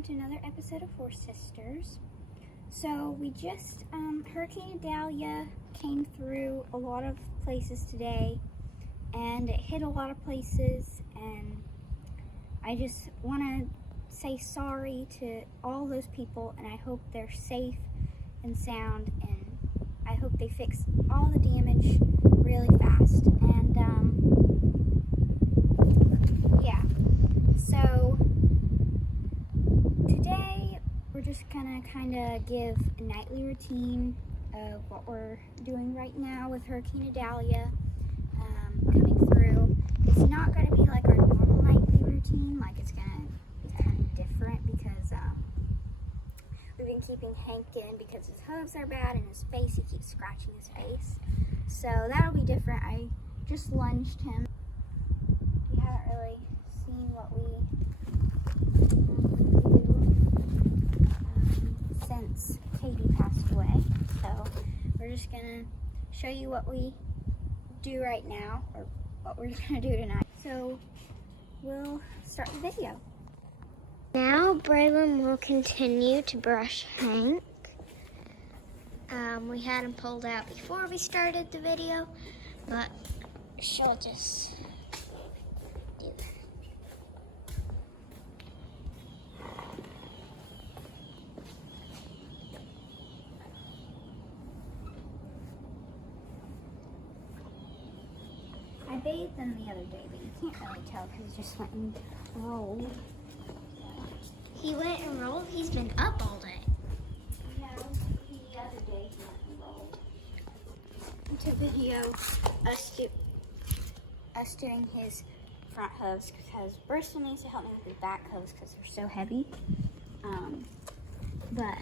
welcome to another episode of Four Sisters. So we just, Hurricane Idalia came through a lot of places today, and it hit a lot of places, and I just want to say sorry to all those people, and I hope they're safe and sound, and I hope they fix all the damage really fast. And yeah, so today we're just gonna kind of give a nightly routine of what we're doing right now with Hurricane Idalia coming through. It's not going to be like our normal nightly routine, like it's going to be kind of different because we've been keeping Hank in because his hooves are bad and his face, he keeps scratching his face. So that'll be different. I just lunged him. You haven't really seen what we do since Katie passed away. So we're just going to show you what we do right now, or what we're going to do tonight. So we'll start the video. Now Braylon will continue to brush Hank. We had him pulled out before we started the video, but she'll just do that. I bathed him the other day, but you can't really tell because he just went and rolled. He went and rolled? He's been up all day. No, the other day he went and rolled. To video us doing his front hooves because Bristol needs to help me with his back hooves because they're so heavy. But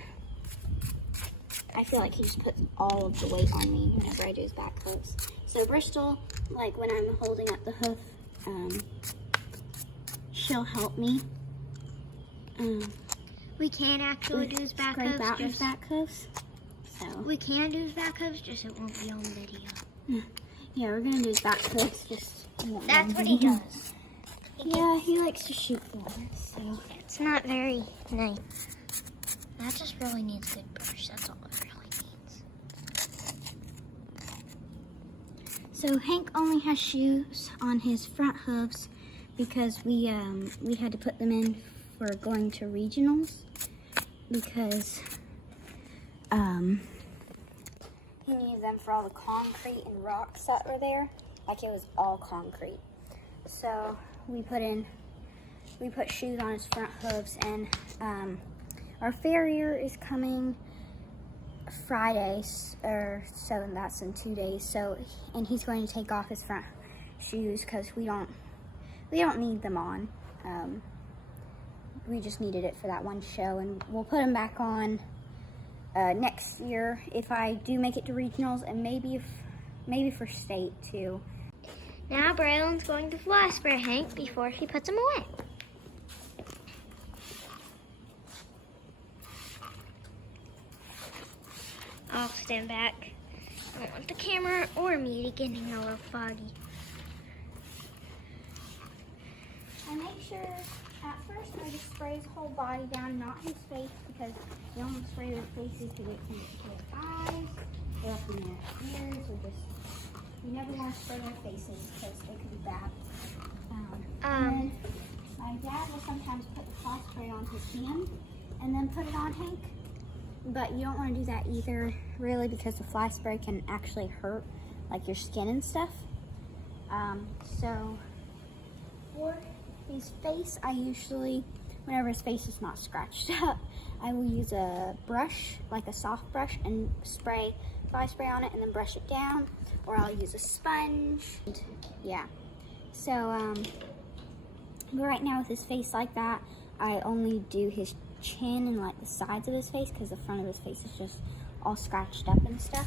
I feel like he just puts all of the weight on me whenever I do his back hooves. So Bristol, like when I'm holding up the hoof, she'll help me. We can actually do his back hooves. Scrape out his back hooves. So we can do his back hooves, just it won't be on video. Yeah, we're gonna do his back hooves. That's what he does. He likes to shoot bullets. So it's not very nice. That just really needs a good brush. That's all it really needs. So Hank only has shoes on his front hooves because we had to put them in for going to regionals because he needed them for all the concrete and rocks that were there. Like it was all concrete. So we put shoes on his front hooves, and our farrier is coming Friday, so that's in 2 days. So, and he's going to take off his front shoes because we don't need them on. We just needed it for that one show, and we'll put them back on next year if I do make it to regionals, and maybe for state too. Now Braylon's going to fly spray Hank before she puts him away. I'll stand back. I don't want the camera or me to get a little foggy. I make sure at first I just spray his whole body down, not his face, because you don't want to spray their faces because it can get to their eyes, or up in their ears, or just, you never want to spray their faces because it could be bad. And then my dad will sometimes put the fly spray on his hand and then put it on Hank. But you don't want to do that either, really, because the fly spray can actually hurt, like your skin and stuff. So for his face, I usually, whenever his face is not scratched up, I will use a brush, like a soft brush, and spray fly spray on it, and then brush it down, or I'll use a sponge. Yeah. So but right now with his face like that, I only do his chin and like the sides of his face because the front of his face is just all scratched up and stuff.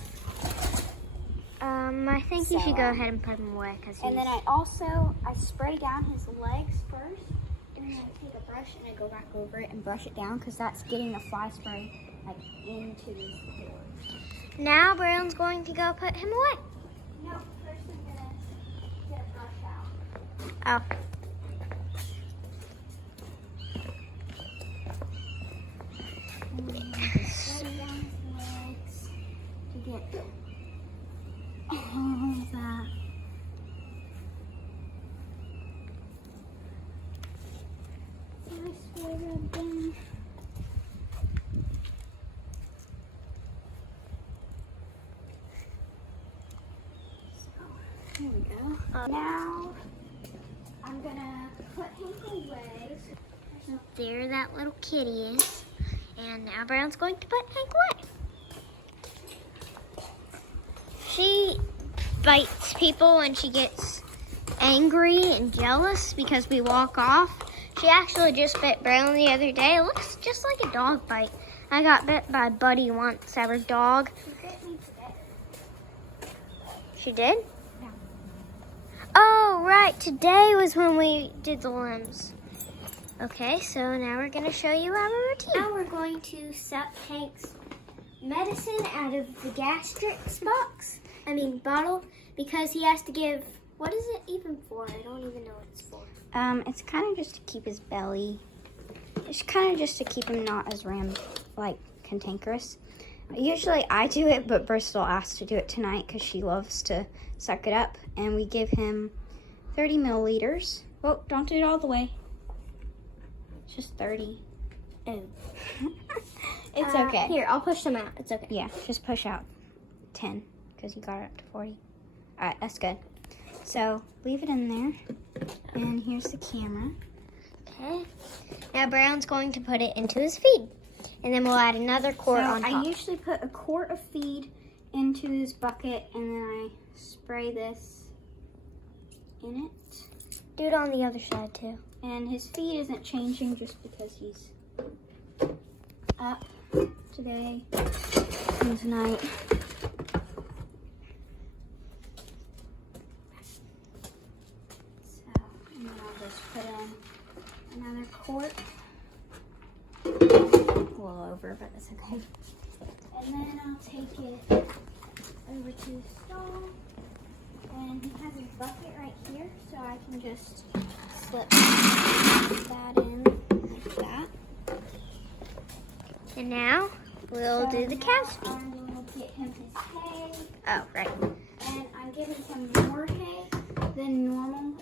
I think you should go ahead and put him away. And then I spray down his legs first, and then I take a brush and I go back over it and brush it down because that's getting the fly spray like into his pores. Now Braylon's going to go put him away. No, first I'm gonna get a brush out. Oh. Just down his legs to get all of that. Nice way rubbed in. So, here we go. Now, I'm gonna put Hank away. There that little kitty is. And now Brown's going to put Hank away. She bites people when she gets angry and jealous because we walk off. She actually just bit Brown the other day. It looks just like a dog bite. I got bit by Buddy once, our dog. She bit me today. She did? Yeah. Oh, right. Today was when we did the limbs. Okay, so now we're going to show you our routine. Now we're going to suck Hank's medicine out of the gastrix bottle, because he has to give, what is it even for? I don't even know what it's for. It's kind of just to keep his belly. It's kind of just to keep him not as cantankerous. Usually I do it, but Bristol asked to do it tonight because she loves to suck it up. And we give him 30 milliliters. Well, don't do it all the way. It's just 30. Oh. It's okay. Here, I'll push them out. It's okay. Yeah, just push out 10 because you got it up to 40. All right, that's good. So leave it in there. And here's the camera. Okay. Now Brown's going to put it into his feed. And then we'll add another quart on top. I usually put a quart of feed into his bucket and then I spray this in it. Do it on the other side too. And his feed isn't changing just because he's up today and tonight. So, and then I'll just put in another quart. A little over, but that's okay. And then I'll take it over to the stall. And he has his bucket right here, so I can just slip that in like that. And now we'll do the cow's feed. I'm going to get him his hay. Oh, right. And I'm giving him more hay than normal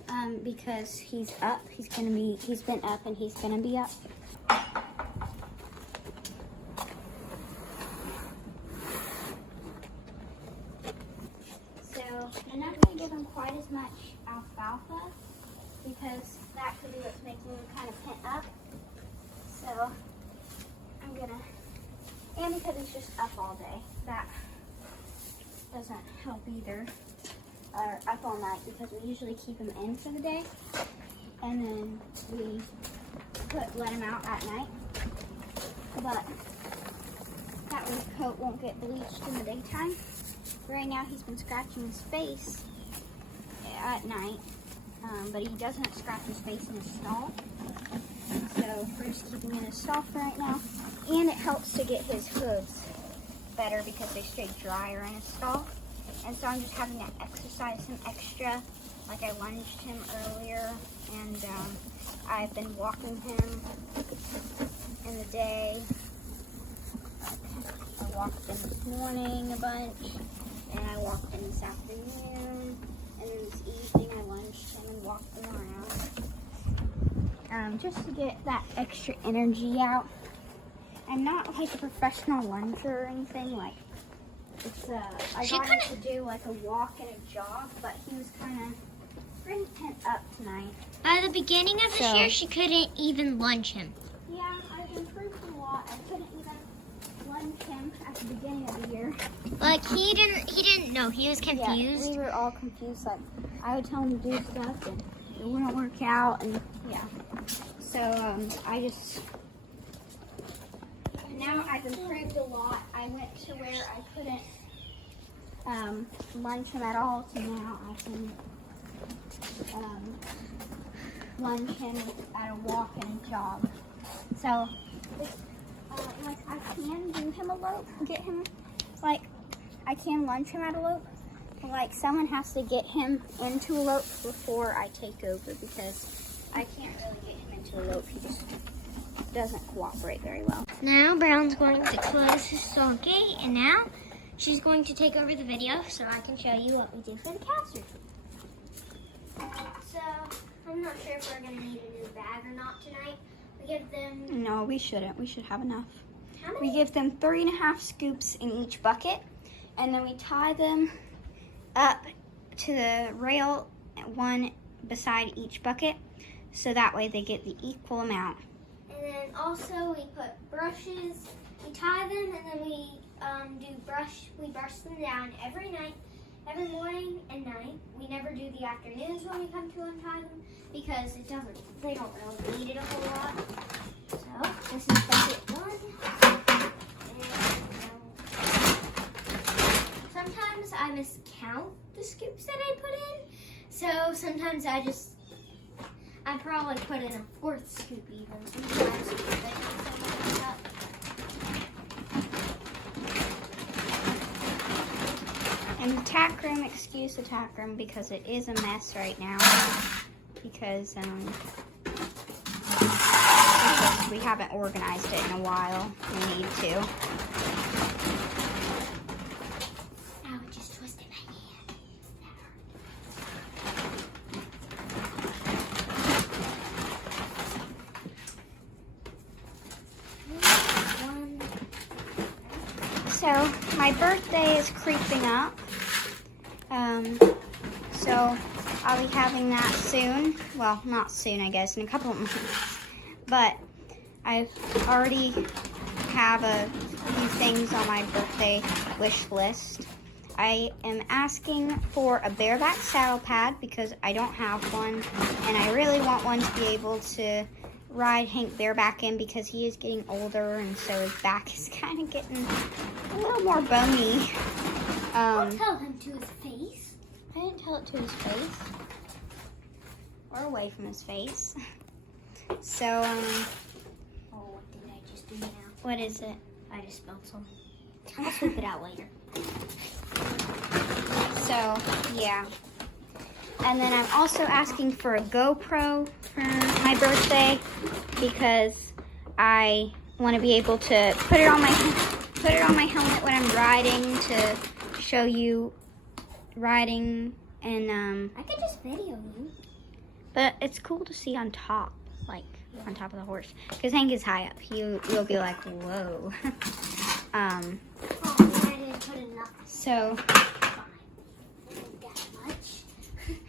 because he's up. He's been up and he's gonna be up. So I'm not gonna give him quite as much alfalfa because that could be what's making him kind of pent up. So I'm gonna, and because he's just up all day, that doesn't help either. Or up all night because we usually keep him in for the day and then we let him out at night. But that way his coat won't get bleached in the daytime. Right now he's been scratching his face at night, but he doesn't scratch his face in his stall. So we're just keeping him in his stall for right now. And it helps to get his hooves better because they stay drier in his stall. And so I'm just having to exercise him extra. Like I lunged him earlier, and I've been walking him in the day. I walked him this morning a bunch, and I walked him this afternoon, and then this evening I lunged him and walked him around. Just to get that extra energy out. I'm not like a professional lunger or anything, like it's I got him to do like a walk and a jog, but he was kind of pretty pent up tonight. By the beginning of this year, she couldn't even lunge him. Yeah, I've improved a lot. I couldn't even lunge him at the beginning of the year. Like he didn't know. He was confused. Yeah, we were all confused. Like I would tell him to do stuff and it wouldn't work out, and yeah. So now I've improved a lot. I went to where I couldn't lunge him at all to now I can lunge him at a walk and a jog. So like I can do him a lope, get him, like I can lunge him at a lope, but like someone has to get him into a lope before I take over because I can't really get him into a lope. He just doesn't cooperate very well. Now Brown's going to close his stall gate, and now she's going to take over the video so I can show you what we do for the calves routine. So, I'm not sure if we're going to need a new bag or not tonight. We give them... No, we shouldn't. We should have enough. How many? We give them 3.5 scoops in each bucket, and then we tie them up to the rail, one beside each bucket, so that way they get the equal amount. And then also we put brushes, we tie them, and then we brush them down every night, every morning and night. We never do the afternoons when we come to untie them because they don't really need it a whole lot. So this is bucket 1. Sometimes I miscount the scoops that I put in, so sometimes I probably put in a 4th scoop even sometimes. And the tack room, excuse the tack room because it is a mess right now because we haven't organized it in a while. We need to. Ow, it just twisted my hand. So my birthday is creeping up. So I'll be having that soon. Well, not soon, I guess, in a couple of months. But I already have a few things on my birthday wish list. I am asking for a bareback saddle pad because I don't have one, and I really want one to be able to ride Hank bareback in because he is getting older, and so his back is kind of getting a little more bony. Don't tell him to his face. I didn't tell it to his face or away from his face. So, Oh, what did I just do now? what is it? I just spilled some. I'll sweep it out later. So, yeah. And then I'm also asking for a GoPro for my birthday because I want to be able to put it on my helmet when I'm riding to show you riding, and I could just video you. but it's cool to see on top, like on top of the horse, because Hank is high up. You'll be like, whoa. Oh, I didn't put enough. So, Fine. They don't need that much.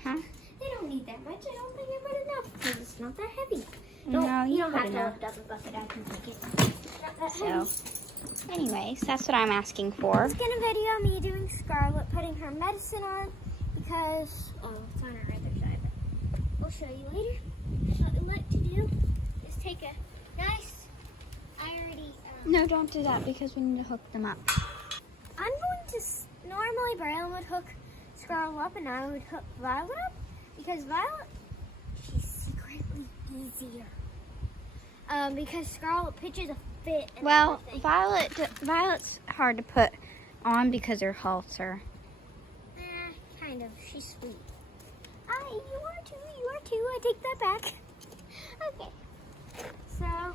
huh? They don't need that much. I don't think I put enough because it's not that heavy. No, you don't put have enough. to lift up a bucket. I can take it. Not that So, heavy. anyways, that's what I'm asking for. It's gonna video me doing Scarlet, putting her medicine on because it's on her other side. But I'll show you later. What we like to do is take a nice. I already. No, don't do that because we need to hook them up. I'm going to normally Braille would hook Scarlet up, and I would hook Violet up because Violet, she's secretly easier. Because Scarlet pitches a fit. And Well, everything. Violet's hard to put on because her halter. Kind of. She's sweet. You are too. You are too. I take that back. Okay. So, I'm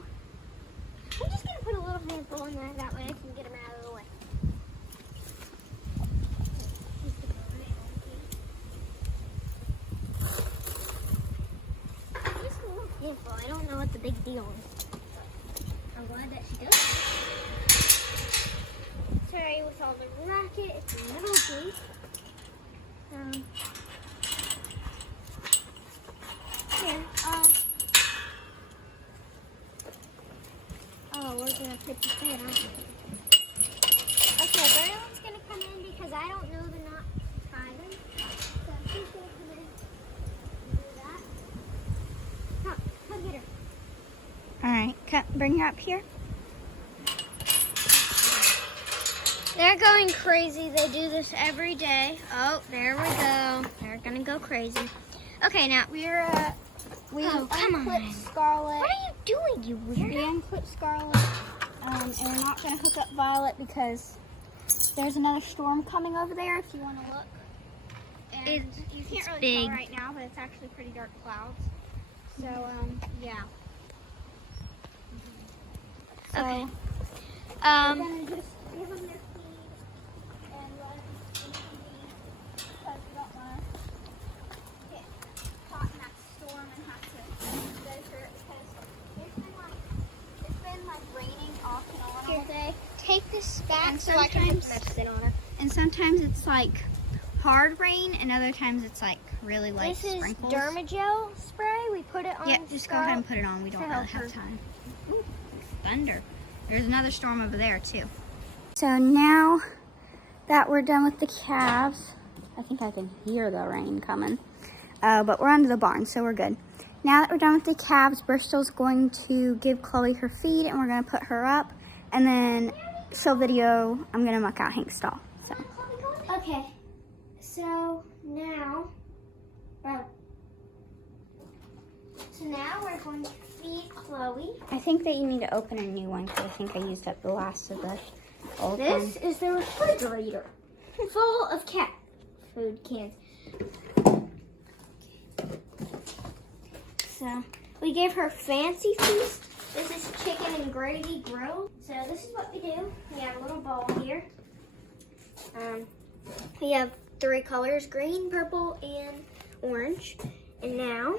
just going to put a little handful in there. That way I can get them out of the way. Just a little handful. I don't know what the big deal is. I'm glad that she does. Sorry with all the racket. It's a little big. Here, we're gonna put the fit on. Okay, Braylon's gonna come in because I don't know the knot to tie them. So she's gonna come in and do that. Come get her. All right, bring her up here. They're going crazy. They do this every day. Oh, there we go. They're gonna go crazy. Okay, now We come on. unclipped Scarlet. What are you doing, you We weirdo? unclipped Scarlet, and we're not going to hook up Violet because there's another storm coming over there. If you want to look, and you it's can't really big. tell right now, but it's actually pretty dark clouds. So yeah. So Okay. we're gonna just give them their feed and let them be because we don't want to get caught in that storm and have to go through it because it's been like raining off and on all day. Take this back And so I can put sometimes- medicine on her. And sometimes it's like hard rain and other times it's like really light This is sprinkles. Dermagel spray. We put it on. Yeah, just go ahead and put it on. We don't to really help her. have time. Ooh, thunder. There's another storm over there too. So now that we're done with the calves, I think I can hear the rain coming. But we're under the barn, so we're good. Now that we're done with the calves, Bristol's going to give Chloe her feed and we're going to put her up. And then she'll video, I'm going to muck out Hank's stall. So. Okay. So now, now we're going to feed Chloe. I think that you need to open a new one because I think I used up the last of the old one. This is the refrigerator full of cat food cans. So we gave her fancy feast. This is chicken and gravy grilled. So this is what we do. We have a little bowl here. We have 3 colors: green, purple, and orange. And now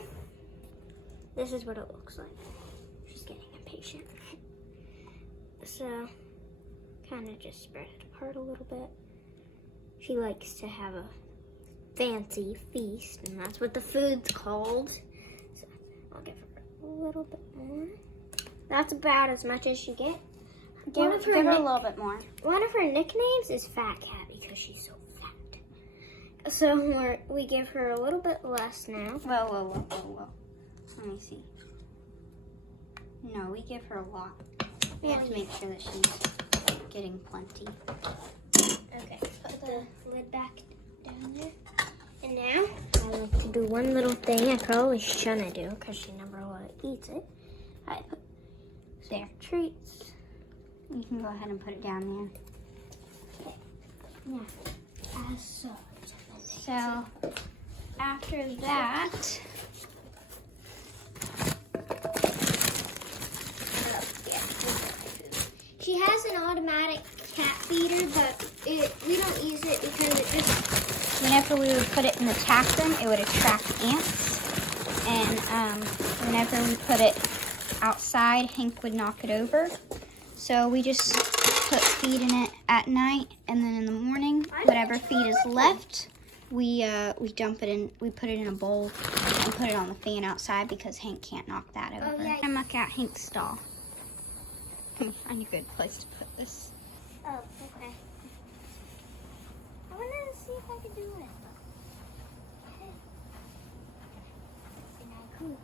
this is what it looks like. She's getting impatient. So kind of just spread it apart a little bit. She likes to have a fancy feast, and that's what the food's called. So I'll give her a little bit more. That's about as much as she get. Give her a little bit more. One of her nicknames is Fat Cat because she's so fat. So we give her a little bit less now. Whoa. Let me see. No, we give her a lot. We have to make sure that she's getting plenty. Okay, put the lid back down there. And now, I like to do one little thing I probably shouldn't do because she never eats it. I put There. treats. You can go ahead and put it down there. Yeah, as such. So, after that, She has an automatic cat feeder, but we don't use it because it just... whenever we would put it in the tack room, it would attract ants. And whenever we put it outside, Hank would knock it over. So we just put feed in it at night, and then in the morning, whatever feed is left, we dump it in. We put it in a bowl and put it on the fan outside because Hank can't knock that over. yeah. I muck out Hank's stall. Find a good place to put this. Oh, okay. I wanted to see if I could do it. Okay. Cool.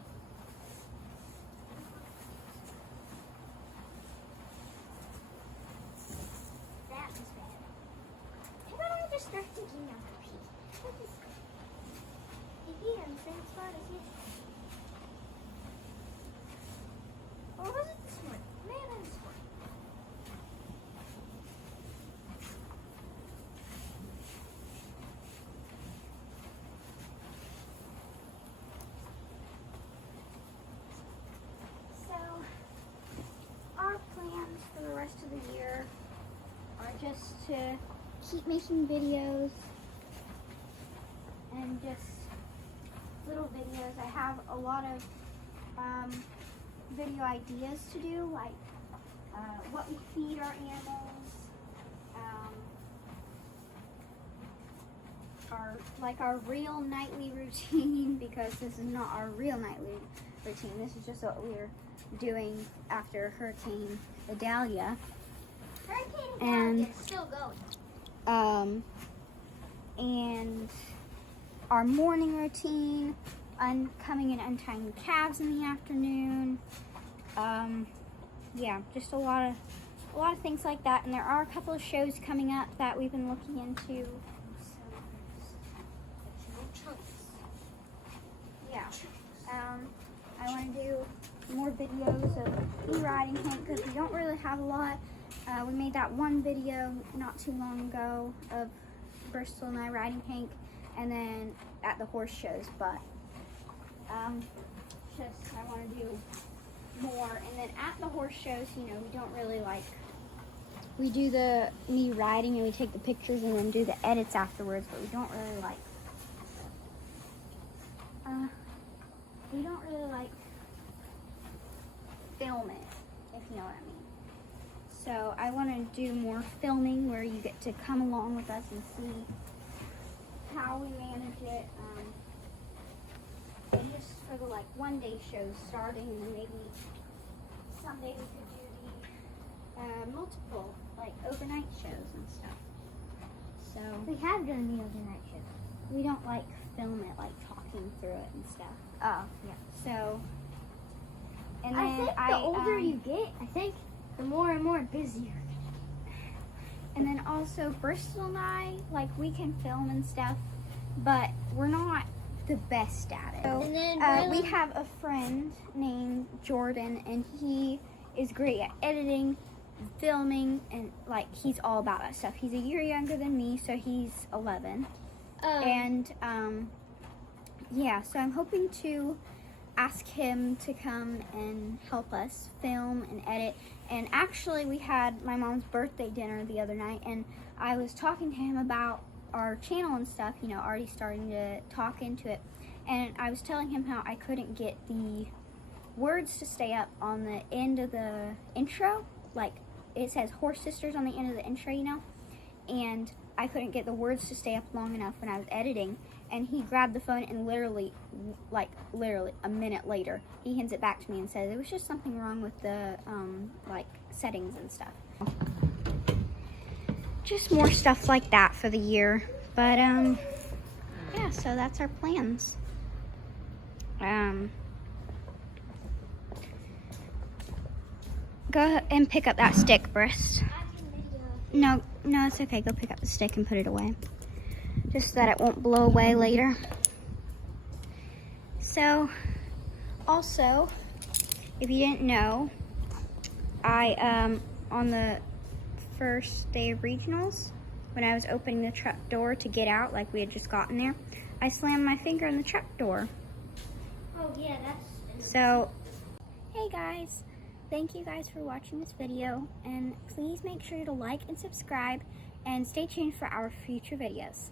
That was better. How about I just start digging out the pee? What is here in the same spot as you? Or was it this one? Maybe this one. So, our plans for the rest of the year are just to keep making videos and just little videos. I have a lot of video ideas to do, like what we feed our animals, our real nightly routine, because this is not our real nightly routine. This is just what we're doing after Hurricane Idalia. Hurricane And- Idalia is still going. And our morning routine, coming and untying the calves in the afternoon. Yeah, just a lot of things like that. And there are a couple of shows coming up that we've been looking into. Yeah. I want to do more videos of me riding Hank because we don't really have a lot. We made that one video not too long ago of Bristol and I riding Hank, and then at the horse shows. But I want to do more. And then at the horse shows, you know, we don't really like, we do me riding and we take the pictures and then do the edits afterwards, but we don't really like film it, if you know what I mean. So I want to do more filming where you get to come along with us and see how we manage it. And just for the like one-day shows starting, and then maybe someday we could do the multiple like overnight shows and stuff. So We have done the overnight shows. we don't like film it, like talking through it and stuff. Oh, yeah. So, and I then think the older you get, I think the more and more busier. and then also Bristol and I, like, we can film and stuff, but we're not the best at it. So, And then we have a friend named Jordan, and he is great at editing, filming, and like he's all about that stuff. He's a year younger than me, so he's 11. And yeah, so I'm hoping to ask him to come and help us film and edit. And actually, we had my mom's birthday dinner the other night, and I was talking to him about our channel and stuff, you know, already starting to talk into it. And I was telling him how I couldn't get the words to stay up on the end of the intro. Like, it says Horse Sisters on the end of the intro, you know? And I couldn't get the words to stay up long enough when I was editing. And he grabbed the phone and literally a minute later, he hands it back to me and says it was just something wrong with the like settings and stuff. Just more stuff like that for the year. But yeah, so that's our plans. Go and pick up that stick, Briss. No, it's okay. Go pick up the stick and put it away. Just so that it won't blow away later. So, also, if you didn't know, I, on the first day of regionals, when I was opening the truck door to get out, like we had just gotten there, I slammed my finger in the truck door. Oh, yeah, that's... So, hey guys. Thank you guys for watching this video, and please make sure to like and subscribe, and stay tuned for our future videos.